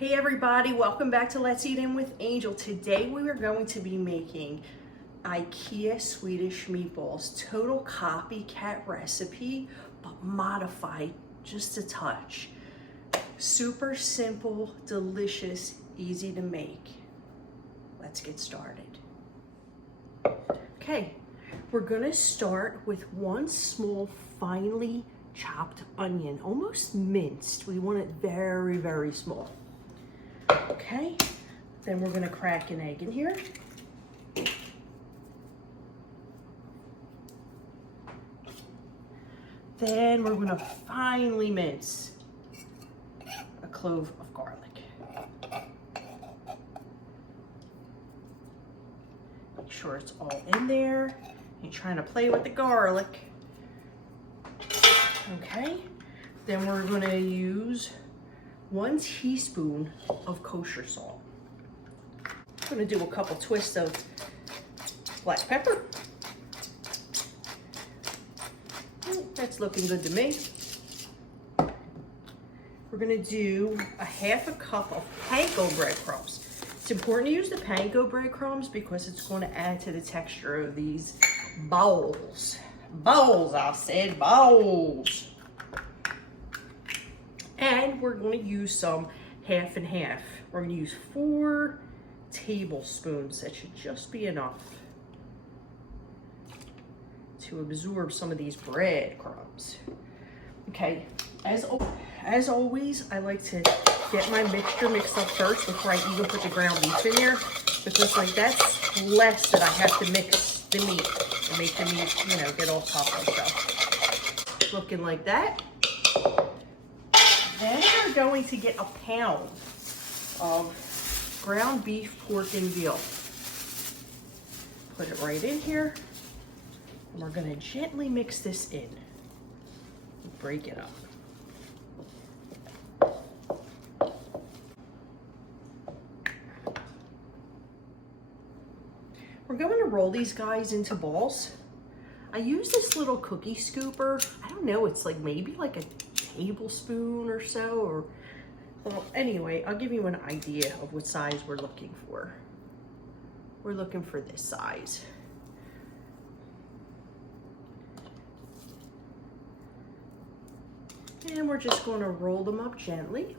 Hey everybody, welcome back to Let's Eat In with Angel. Today we are going to be making IKEA Swedish Meatballs. Total copycat recipe, but modified just a touch. Super simple, delicious, easy to make. Let's get started. Okay, we're gonna start with one small finely chopped onion, almost minced. We want it very, very small. Okay, then we're gonna crack an egg in here. Then we're gonna finely mince a clove of garlic. Make sure it's all in there. You're trying to play with the garlic. Okay, then we're gonna use 1 teaspoon of kosher salt. I'm gonna do a couple twists of black pepper. That's looking good to me. We're gonna do a 1/2 cup of panko breadcrumbs. It's important to use the panko breadcrumbs because it's going to add to the texture of these balls. Balls, I said balls. And we're going to use some half and half. We're going to use 4 tablespoons. That should just be enough to absorb some of these breadcrumbs. Okay, as always, I like to get my mixture mixed up first before I even put the ground beef in there, because like that's less that I have to mix the meat and make the meat, you know, get all tough and stuff. Looking like that. Then we're going to get a pound of ground beef, pork, and veal. Put it right in here. And we're going to gently mix this in. Break it up. We're going to roll these guys into balls. I use this little cookie scooper. I don't know, it's like maybe like a tablespoon or so, or well, anyway, I'll give you an idea of what size we're looking for. We're looking for this size. And we're just going to roll them up gently.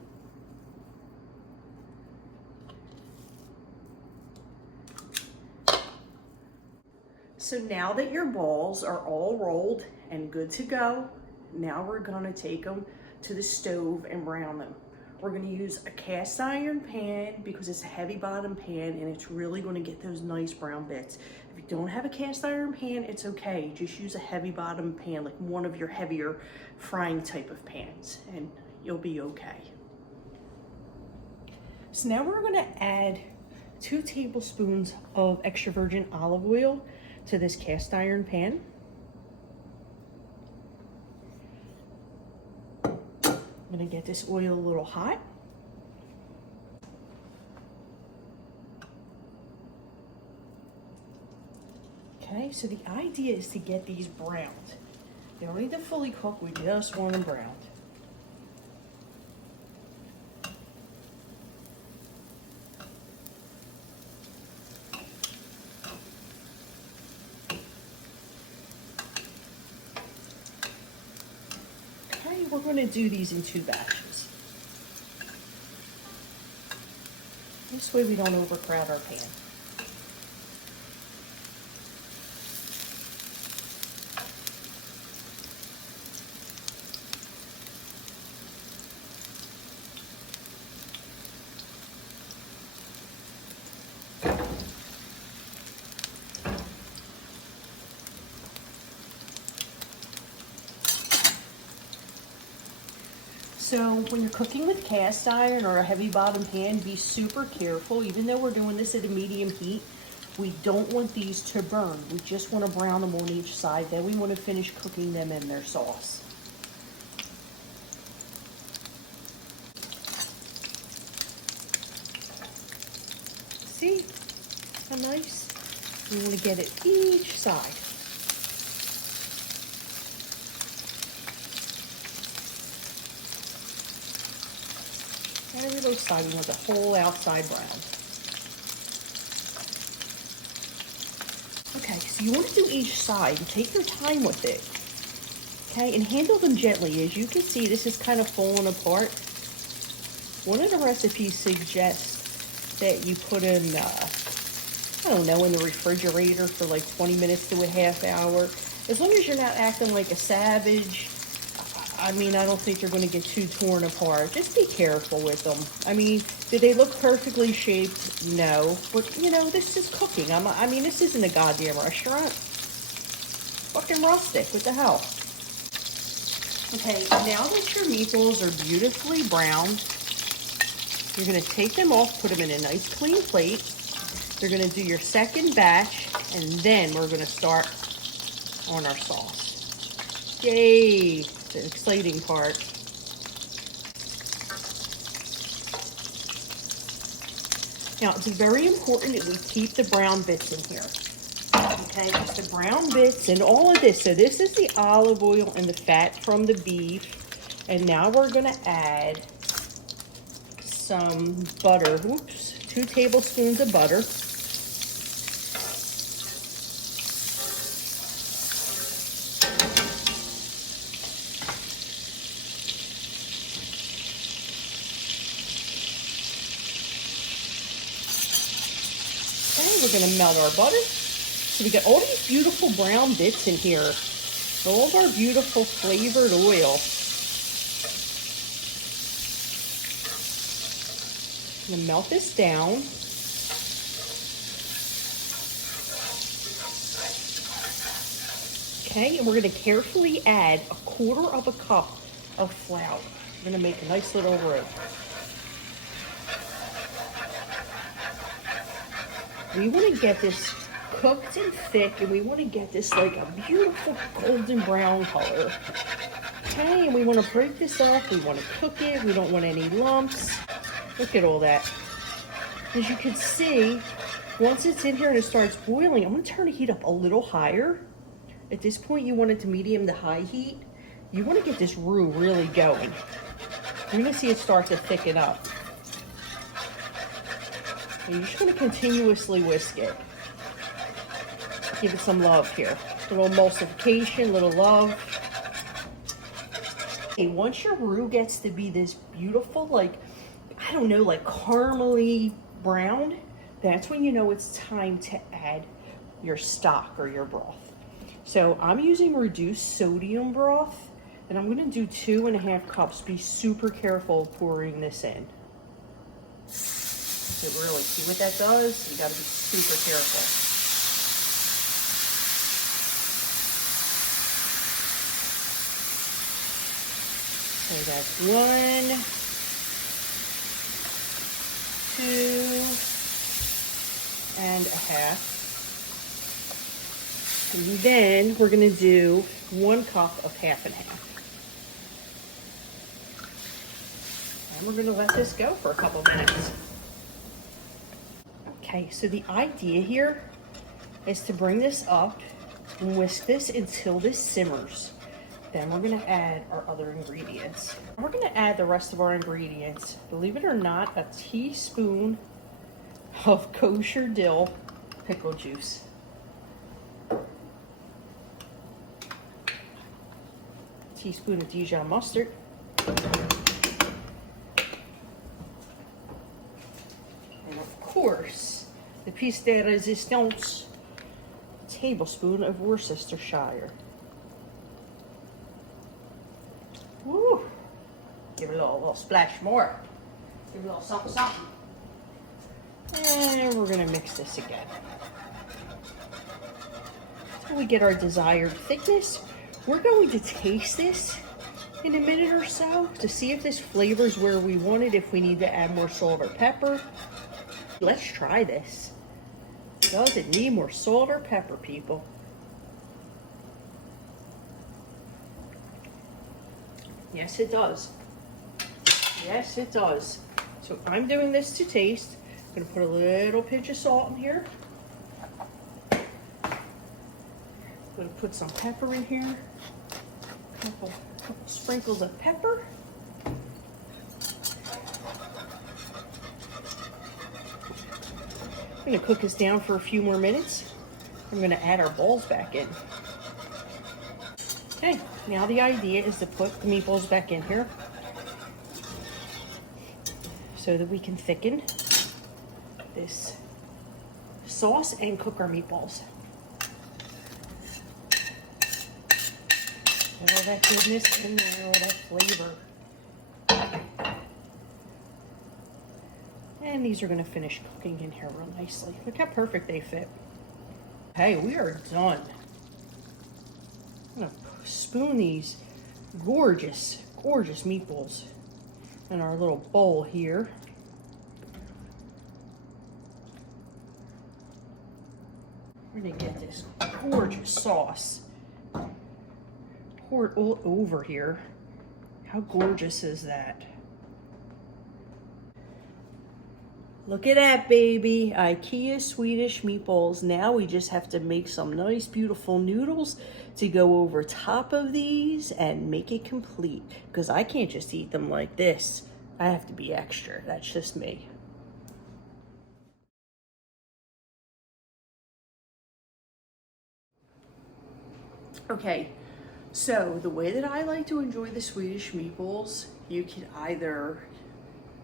So now that your balls are all rolled and good to go, now we're gonna take them to the stove and brown them. We're gonna use a cast iron pan because it's a heavy bottom pan and it's really gonna get those nice brown bits. If you don't have a cast iron pan, it's okay. Just use a heavy bottom pan, like one of your heavier frying type of pans, and you'll be okay. So now we're gonna add 2 tablespoons of extra virgin olive oil to this cast iron pan. I'm gonna get this oil a little hot. Okay, so the idea is to get these browned. They don't need to fully cook, we just want them browned. Okay, we're gonna do these in 2 batches. This way we don't overcrowd our pan. So when you're cooking with cast iron or a heavy bottom pan, be super careful. Even though we're doing this at a medium heat, we don't want these to burn. We just want to brown them on each side. Then we want to finish cooking them in their sauce. See how nice? We want to get it each side. Every little side, we want the whole outside brown. Okay, so you want to do each side and take your time with it. Okay, and handle them gently. As you can see, this is kind of falling apart. One of the recipes suggests that you put in, I don't know, in the refrigerator for like 20 minutes to a half hour. As long as you're not acting like a savage, I mean, I don't think they're going to get too torn apart. Just be careful with them. I mean, do they look perfectly shaped? No. But, you know, this is cooking. I mean, this isn't a goddamn restaurant. Fucking rustic. What the hell? Okay, now that your meatballs are beautifully browned, you're going to take them off, put them in a nice clean plate. You're going to do your second batch, and then we're going to start on our sauce. Yay! The exciting part. Now, it's very important that we keep the brown bits in here. Okay, the brown bits and all of this. So this is the olive oil and the fat from the beef. And now we're going to add some butter. Oops, 2 tablespoons of butter. We're going to melt our butter. So we got all these beautiful brown bits in here. All of our beautiful flavored oil. I'm going to melt this down. Okay, and we're going to carefully add 1/4 cup of flour. We're going to make a nice little roux. We want to get this cooked and thick, and we want to get this like a beautiful golden brown color. Okay, and we want to break this up. We want to cook it. We don't want any lumps. Look at all that. As you can see, once it's in here and it starts boiling, I'm going to turn the heat up a little higher. At this point, you want it to medium to high heat. You want to get this roux really going. You're going to see it start to thicken up. And you're just going to continuously whisk it. Give it some love here. A little emulsification, little love. Okay, once your roux gets to be this beautiful, like, I don't know, like caramely brown, that's when you know it's time to add your stock or your broth. So I'm using reduced sodium broth, and I'm going to do 2.5 cups. Be super careful pouring this in. To really see what that does, you got to be super careful. So that's 1, 2.5. And then we're going to do 1 cup of 1/2. And we're going to let this go for a couple minutes. Okay, so the idea here is to bring this up and whisk this until this simmers. Then we're going to add our other ingredients. We're going to add the rest of our ingredients. Believe it or not, a teaspoon of kosher dill pickle juice. Teaspoon of Dijon mustard. And of course, the piece de resistance, a tablespoon of Worcestershire. Woo! Give it a little splash more. Give it a little something, something. And we're gonna mix this again. Until we get our desired thickness. We're going to taste this in a minute or so to see if this flavors where we want it, if we need to add more salt or pepper. Let's try this. Does it need more salt or pepper, people? Yes, it does. Yes, it does. So I'm doing this to taste. I'm going to put a little pinch of salt in here. I'm going to put some pepper in here. Couple sprinkles of pepper. I'm gonna cook this down for a few more minutes. I'm gonna add our balls back in. Okay, now the idea is to put the meatballs back in here so that we can thicken this sauce and cook our meatballs. All that goodness in there, all that flavor. And these are gonna finish cooking in here real nicely. Look how perfect they fit. Hey, we are done. I'm gonna spoon these gorgeous, gorgeous meatballs in our little bowl here. We're gonna get this gorgeous sauce. Pour it all over here. How gorgeous is that? Look at that, baby. IKEA Swedish Meatballs. Now we just have to make some nice, beautiful noodles to go over top of these and make it complete. Because I can't just eat them like this. I have to be extra. That's just me. Okay, so the way that I like to enjoy the Swedish meatballs, you can either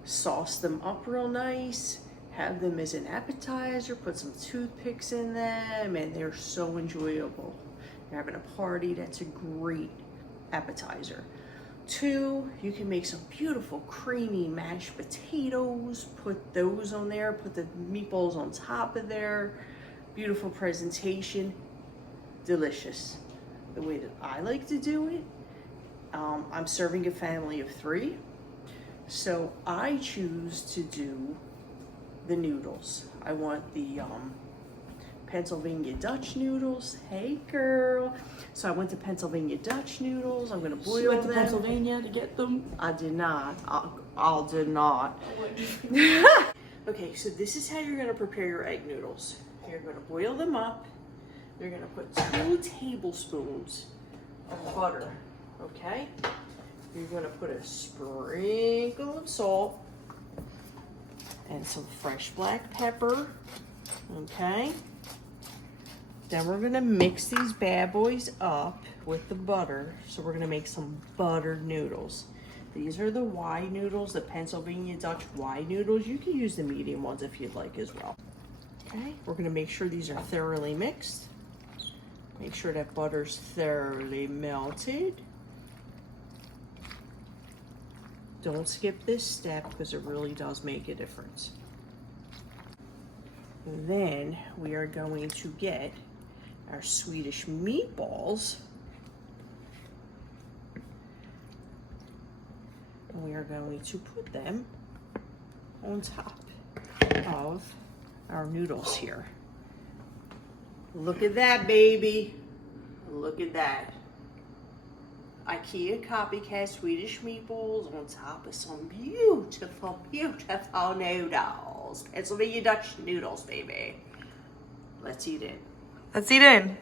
sauce them up real nice, have them as an appetizer, put some toothpicks in them, and they're so enjoyable. You're having a party, that's a great appetizer. Two, you can make some beautiful creamy mashed potatoes, put those on there, put the meatballs on top of there. Beautiful presentation, delicious. The way that I like to do it, I'm serving a family of 3. So I choose to do the noodles. I want the Pennsylvania Dutch noodles. Hey girl. So I went to Pennsylvania Dutch noodles. I'm gonna boil them. She went to Pennsylvania to get them? I did not. I did not. Okay, so this is how you're gonna prepare your egg noodles. You're gonna boil them up. You're gonna put 2 tablespoons of butter, okay? You're gonna put a sprinkle of salt and some fresh black pepper, okay? Then we're gonna mix these bad boys up with the butter. So we're gonna make some buttered noodles. These are the Y noodles, the Pennsylvania Dutch Y noodles. You can use the medium ones if you'd like as well. Okay, we're gonna make sure these are thoroughly mixed. Make sure that butter's thoroughly melted. Don't skip this step because it really does make a difference. Then we are going to get our Swedish meatballs. And we are going to put them on top of our noodles here. Look at that, baby. Look at that. IKEA Copycat Swedish Meatballs on top of some beautiful, beautiful noodles. Pennsylvania Dutch noodles, baby. Let's eat in. Let's eat in.